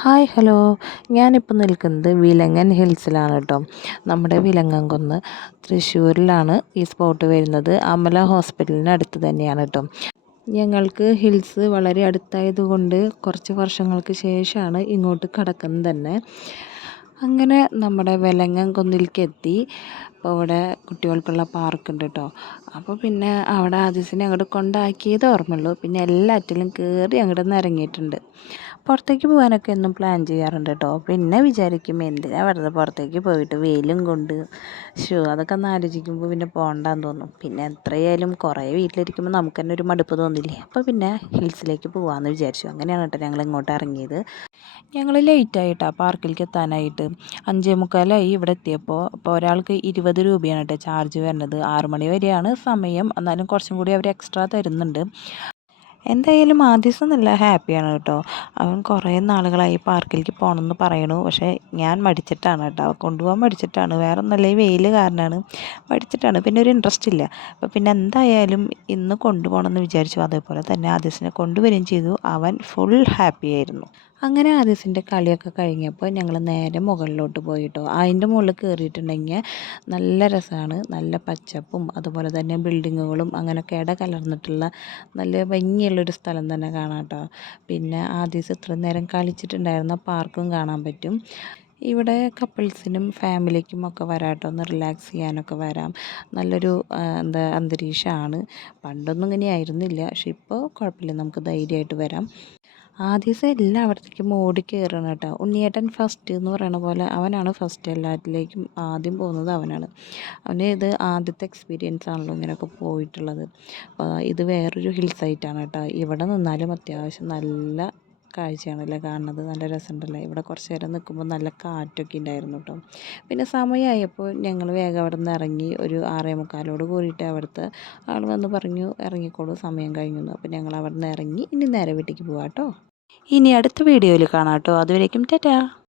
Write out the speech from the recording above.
Hi hello. ഞാനിപ്പോൾ നിൽക്കുന്നത് വിലങ്ങൻ ഹിൽസിലാണ് കേട്ടോ. നമ്മുടെ വിലങ്ങൻകുന്ന് തൃശ്ശൂരിലാണ് ഈ സ്പോട്ട് വരുന്നത്. അമല ഹോസ്പിറ്റലിന് അടുത്ത് തന്നെയാണ് കേട്ടോ. ഞങ്ങൾക്ക് ഹിൽസ് വളരെ അടുത്തായതുകൊണ്ട് കുറച്ച് വർഷങ്ങൾക്ക് ശേഷമാണ് ഇങ്ങോട്ട് കടക്കുന്നത് തന്നെ. അങ്ങനെ നമ്മുടെ വെലങ്ങൻ കുന്നിലേക്ക് എത്തി. അപ്പോൾ ഇവിടെ കുട്ടികൾക്കുള്ള പാർക്കുണ്ട് കേട്ടോ. അപ്പോൾ പിന്നെ അവിടെ ആദിസിനെ അങ്ങോട്ട് കൊണ്ടാക്കിയത് ഓർമ്മയുള്ളൂ. പിന്നെ എല്ലാറ്റിലും കയറി അങ്ങോട്ട് നിന്ന് ഇറങ്ങിയിട്ടുണ്ട്. പുറത്തേക്ക് പോകാനൊക്കെ എന്നും പ്ലാൻ ചെയ്യാറുണ്ട് കേട്ടോ. പിന്നെ വിചാരിക്കും എന്തിനാ വെറുതെ പുറത്തേക്ക് പോയിട്ട് വെയിലും കൊണ്ട് അതൊക്കെ ഒന്ന് ആലോചിക്കുമ്പോൾ പിന്നെ പോകണ്ടാന്ന് തോന്നും. പിന്നെ എത്രയായാലും കുറേ വീട്ടിലിരിക്കുമ്പോൾ നമുക്ക് തന്നെ ഒരു മടുപ്പ് തോന്നില്ലേ. അപ്പോൾ പിന്നെ ഹിൽസിലേക്ക് പോകാമെന്ന് വിചാരിച്ചു. അങ്ങനെയാണ് കേട്ടോ ഞങ്ങൾ ഇങ്ങോട്ട് ഇറങ്ങിയത്. ഞങ്ങൾ ലേറ്റായിട്ടാണ് പാർക്കിലേക്ക് എത്താനായിട്ട്. 5:45 ഇവിടെ എത്തിയപ്പോൾ. അപ്പോൾ ഒരാൾക്ക് 20 രൂപയാണ് കേട്ടോ ചാർജ് വരുന്നത്. 6 മണി വരെയാണ് സമയം. എന്നാലും കുറച്ചും കൂടി അവർ എക്സ്ട്രാ തരുന്നുണ്ട്. എന്തായാലും ആദ്യം നല്ല ഹാപ്പിയാണ് കേട്ടോ. അവൻ കുറേ നാളുകളായി പാർക്കിലേക്ക് പോകണമെന്ന് പറയണു. പക്ഷേ ഞാൻ മടിച്ചിട്ടാണ് കേട്ടോ, കൊണ്ടുപോകാൻ മടിച്ചിട്ടാണ്. വേറെ ഒന്നല്ല, ഈ വെയിൽ കാരണമാണ് മടിച്ചിട്ടാണ്. പിന്നെ ഒരു ഇൻട്രസ്റ്റ് ഇല്ല. അപ്പോൾ പിന്നെ എന്തായാലും ഇന്ന് കൊണ്ടുപോകണമെന്ന് വിചാരിച്ചു. അതേപോലെ തന്നെ ആദിസിനെ കൊണ്ടുവരികയും ചെയ്തു. അവൻ ഫുൾ ഹാപ്പി ആയിരുന്നു. അങ്ങനെ ആദിസിൻ്റെ കളിയൊക്കെ കഴിഞ്ഞപ്പോൾ ഞങ്ങൾ നേരെ മുകളിലോട്ട് പോയിട്ടോ. അതിൻ്റെ മുകളിൽ കയറിയിട്ടുണ്ടെങ്കിൽ നല്ല രസമാണ്. നല്ല പച്ചപ്പും അതുപോലെ തന്നെ ബിൽഡിങ്ങുകളും അങ്ങനെയൊക്കെ കലർന്നിട്ടുള്ള നല്ല ഭംഗിയുള്ളൊരു സ്ഥലം തന്നെ കാണാം കേട്ടോ. പിന്നെ ആദീസ് ഇത്ര നേരം കളിച്ചിട്ടുണ്ടായിരുന്ന പാർക്കും കാണാൻ പറ്റും. ഇവിടെ കപ്പിൾസിനും ഫാമിലിക്കും ഒക്കെ വരാം കേട്ടോ. ഒന്ന് റിലാക്സ് ചെയ്യാനൊക്കെ വരാം. നല്ലൊരു അന്തരീക്ഷമാണ്. പണ്ടൊന്നും ഇങ്ങനെ ആയിരുന്നില്ല. പക്ഷെ ഇപ്പോൾ കുഴപ്പമില്ല, നമുക്ക് ധൈര്യമായിട്ട് വരാം. ആദ്യം എല്ലായിടത്തേക്കും ഓടി കയറണം കേട്ടോ. ഉണ്ണിയേട്ടൻ ഫസ്റ്റ് എന്ന് പറയണ പോലെ അവനാണ് ഫസ്റ്റ്. എല്ലാറ്റിലേക്കും ആദ്യം പോകുന്നത് അവനാണ്. അവന് ഇത് ആദ്യത്തെ എക്സ്പീരിയൻസ് ആണല്ലോ ഇങ്ങനെയൊക്കെ പോയിട്ടുള്ളത്. അപ്പോൾ ഇത് വേറൊരു ഹിൽ സൈറ്റാണ് കേട്ടോ. ഇവിടെ നിന്നാലും അത്യാവശ്യം നല്ല കാഴ്ചയാണല്ലേ കാണുന്നത്. നല്ല രസമുണ്ടല്ലേ. ഇവിടെ കുറച്ച് നേരം നിൽക്കുമ്പോൾ നല്ല കാറ്റൊക്കെ ഉണ്ടായിരുന്നു കേട്ടോ. പിന്നെ സമയമായപ്പോൾ ഞങ്ങൾ വേഗം അവിടെ നിന്ന് ഇറങ്ങി. ഒരു 6:45 കൂടിയിട്ട് അവിടുത്തെ ആൾ വന്ന് പറഞ്ഞു ഇറങ്ങിക്കോളൂ, സമയം കഴിഞ്ഞു. അപ്പോൾ ഞങ്ങൾ അവിടെ നിന്ന് ഇറങ്ങി. ഇനി നേരെ വീട്ടിലേക്ക് പോകാം കേട്ടോ. ഇനി അടുത്ത വീഡിയോയിൽ കാണാം കേട്ടോ. അതുവരേക്കും ടാറ്റാ.